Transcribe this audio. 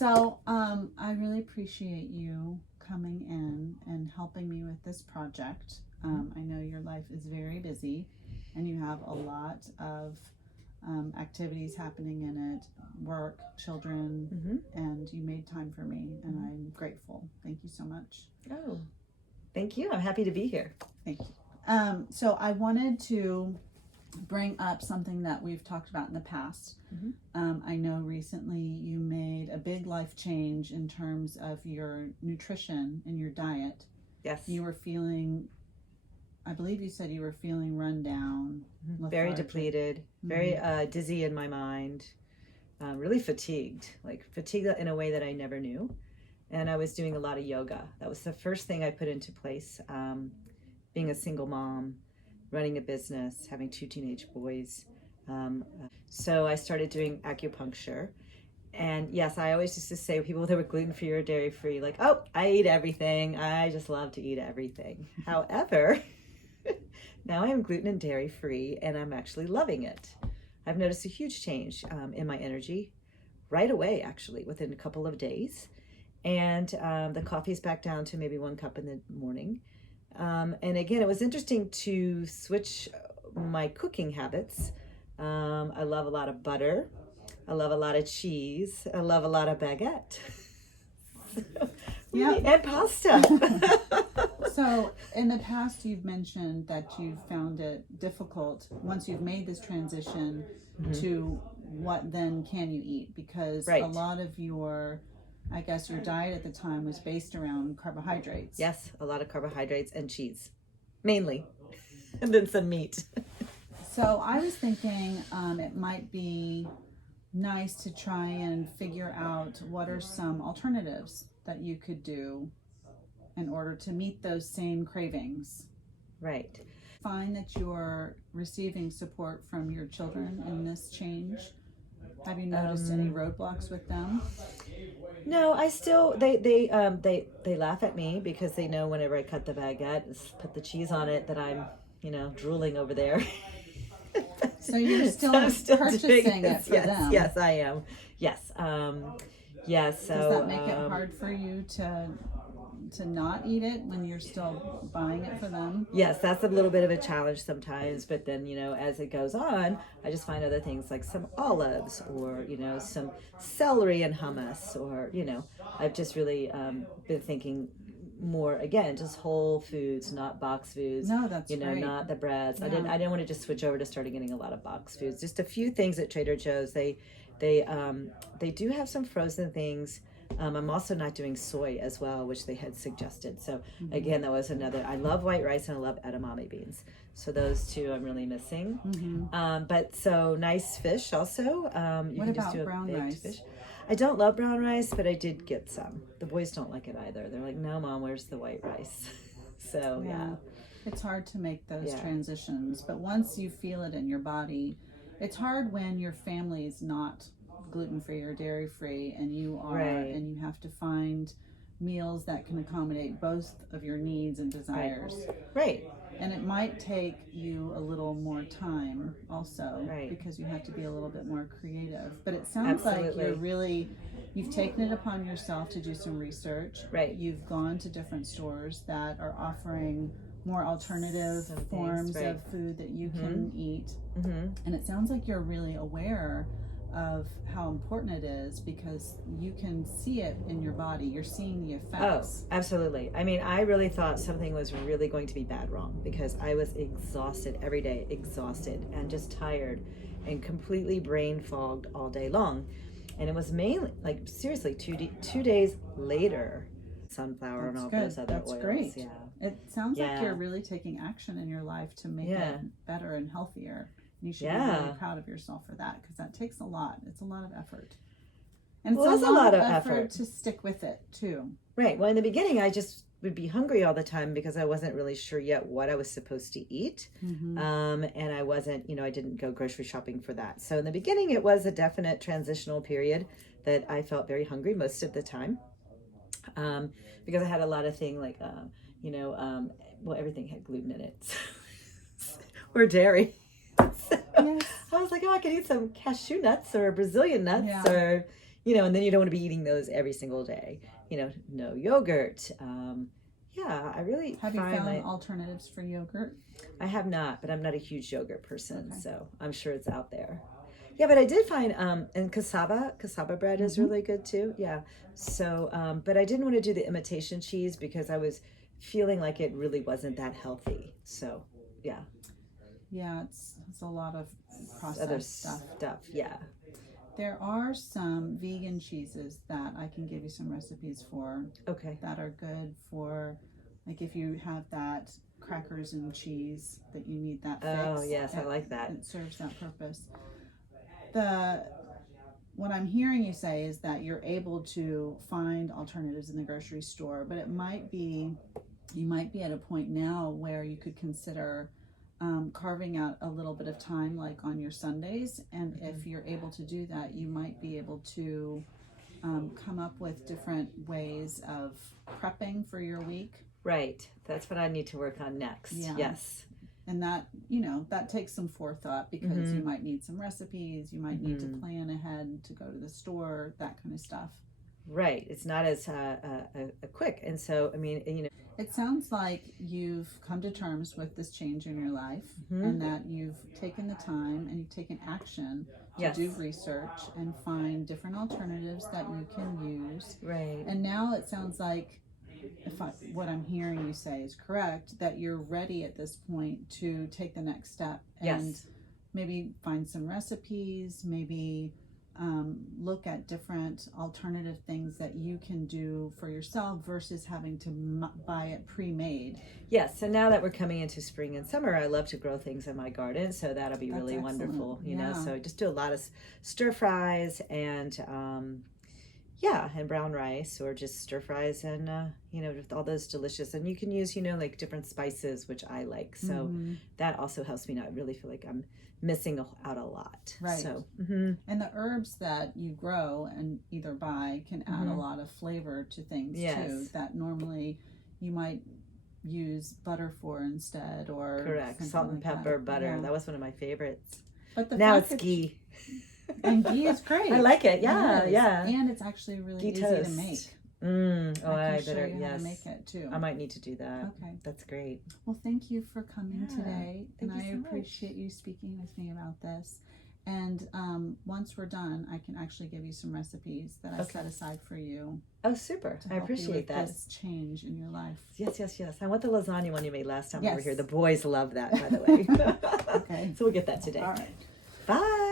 So I really appreciate you coming in and helping me with this project. I know your life is very busy and you have a lot of activities happening in it, work, children, and you made time for me, and I'm grateful. Thank you so much. Oh, thank you. I'm happy to be here. Thank you. So I wanted to bring up something that we've talked about in the past. I know recently you made a big life change in terms of your nutrition and your diet. Yes. You were feeling, I believe you said you were feeling run down. Very depleted, very dizzy in my mind, really fatigued in a way that I never knew. And I was doing a lot of yoga. That was the first thing I put into place. Being a single mom, running a business, having 2 teenage boys. So I started doing acupuncture. And yes, I always used to say to people that were gluten-free or dairy-free, like, oh, I eat everything. I just love to eat everything. However, now I'm gluten and dairy-free, and I'm actually loving it. I've noticed a huge change in my energy right away, actually, within a couple of days. And the coffee's back down to maybe 1 cup in the morning. And again, it was interesting to switch my cooking habits. I love a lot of butter. I love a lot of cheese. I love a lot of baguette. And pasta. So in the past, you've mentioned that you found it difficult once you've made this transition to what then can you eat? Because a lot of your, I guess your diet at the time was based around carbohydrates. Yes, a lot of carbohydrates and cheese, mainly, and then some meat. So I was thinking it might be nice to try and figure out what are some alternatives that you could do in order to meet those same cravings. Right. Find that you're receiving support from your children in this change. Have you noticed any roadblocks with them? No, I still they laugh at me because they know whenever I cut the baguette, put the cheese on it, that I'm drooling over there. So you're still purchasing it for them. Yes, I am. Yes, yes. So does that make it hard for you to not eat it when you're still buying it for them? Yes, that's a little bit of a challenge sometimes, but then, as it goes on, I just find other things like some olives or, some celery and hummus or, I've just really been thinking more, again, just whole foods, not box foods. No, that's great. Not the breads. Yeah. I didn't want to just switch over to starting getting a lot of box foods. Just a few things at Trader Joe's. They do have some frozen things. I'm also not doing soy as well, which they had suggested. So again, that was another. I love white rice and I love edamame beans. So those 2 I'm really missing. But so nice fish also. You what can about just do brown a baked rice? Fish. I don't love brown rice, but I did get some. The boys don't like it either. They're like, no, Mom, where's the white rice? So yeah. It's hard to make those transitions, but once you feel it in your body, it's hard when your family's not gluten-free or dairy-free and you are, and you have to find meals that can accommodate both of your needs and desires. Right. And it might take you a little more time also, because you have to be a little bit more creative. But it sounds like you've taken it upon yourself to do some research. Right. You've gone to different stores that are offering more alternative forms of food that you can eat. And it sounds like you're really aware of how important it is because you can see it in your body. You're seeing the effects. Oh, absolutely. I mean, I really thought something was really going to be bad wrong because I was exhausted every day, and just tired and completely brain fogged all day long. And it was mainly, like, seriously, 2 days later, sunflower and all those other oils. That's great. Yeah. It sounds like you're really taking action in your life to make it better and healthier. You should be really proud of yourself for that because that takes a lot. It's a lot of effort. And it's a lot of effort to stick with it too. Right. Well, in the beginning, I just would be hungry all the time because I wasn't really sure yet what I was supposed to eat. And I wasn't, I didn't go grocery shopping for that. So in the beginning, it was a definite transitional period that I felt very hungry most of the time because I had a lot of things like, everything had gluten in it or dairy. So I was like, I could eat some cashew nuts or Brazilian nuts or, and then you don't want to be eating those every single day. No yogurt. Yeah, I really Have you find found alternatives for yogurt? I have not, but I'm not a huge yogurt person, Okay. so I'm sure it's out there. Yeah, but I did find and cassava bread is really good too. Yeah. So, but I didn't want to do the imitation cheese because I was feeling like it really wasn't that healthy. So, yeah. Yeah, it's a lot of Other processed stuff. Yeah. There are some vegan cheeses that I can give you some recipes for Okay. that are good for, like if you have that crackers and cheese that you need that fix. Oh, yes, I like that. It serves that purpose. What I'm hearing you say is that you're able to find alternatives in the grocery store, but you might be at a point now where you could consider carving out a little bit of time, like on your Sundays, and if you're able to do that, you might be able to come up with different ways of prepping for your week. Right. That's what I need to work on next. Yeah. Yes. And that, that takes some forethought because you might need some recipes, you might need to plan ahead to go to the store, that kind of stuff. Right. It's not as quick. And so, I mean, It sounds like you've come to terms with this change in your life and that you've taken the time and you've taken action to do research and find different alternatives that you can use. Right. And now it sounds like, what I'm hearing you say is correct, that you're ready at this point to take the next step and maybe find some recipes, maybe look at different alternative things that you can do for yourself versus having to buy it pre-made. Yes, and now that we're coming into spring and summer, I love to grow things in my garden, so that'll be really wonderful, So just do a lot of stir fries and and brown rice, or just stir fries and with all those delicious, and you can use like different spices, which I like, so that also helps me not really feel like I'm missing out a lot. Right. So and the herbs that you grow and either buy can add a lot of flavor to things too that normally you might use butter for instead, or correct, salt and pepper, butter. That was one of my favorites. But now it's ghee. And ghee is great. I like it. Yeah, and it's actually really easy to make. I better yes. how to make it too. I might need to do that. Okay, that's great. Well, thank you for coming today, and I so appreciate you speaking with me about this. And once we're done, I can actually give you some recipes that I set aside for you. Oh, super! I appreciate that. This change in your life. Yes. I want the lasagna one you made last time we were here. The boys love that, by the way. Okay, so we'll get that today. All right. Bye.